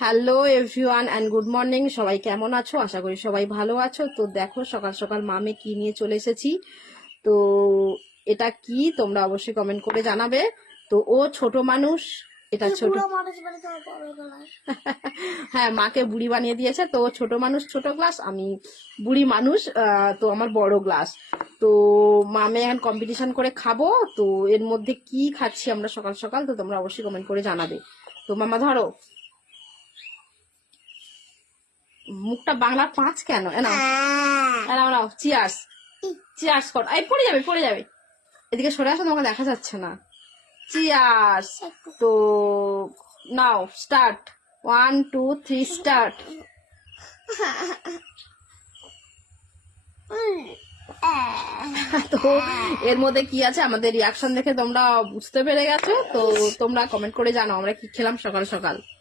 Hello everyone and good morning. সবাই কেমন আছো? আশা করি সবাই ভালো আছো। তো দেখো সকাল সকাল মামে কি নিয়ে চলে এসেছি। তো এটা কি তোমরা অবশ্যই কমেন্ট করে জানাবে। তো ও ছোট মানুষ, এটা ছোট হ্যাঁ, মাকে বুড়ি বানিয়ে দিয়েছে। তো ও ছোট মানুষ ছোট গ্লাস, আমি বুড়ি মানুষ তো আমার বড় গ্লাস। তো মামে এখন কম্পিটিশন করে খাবো। তো এর মধ্যে কি খাচ্ছি আমরা সকাল সকাল, তো তোমরা অবশ্যই কমেন্ট করে জানাবে। তো মামা ধরো, মুখটা বাংলার পাঁচ কেন? নাও চিয়ার্স, চিয়ার্স কর। এই পড়ে যাবে পড়ে যাবে, এদিকে সরে আসো, তোমাকে দেখা যাচ্ছে না। চিয়ার্স। তো নাও স্টার্ট, 1 2 3 স্টার্ট। তো এর মধ্যে কি আছে আমাদের রিয়াকশন দেখে তোমরা বুঝতে পেরে গেছো। তো তোমরা কমেন্ট করে জানাও আমরা কি খেলাম সকাল সকাল।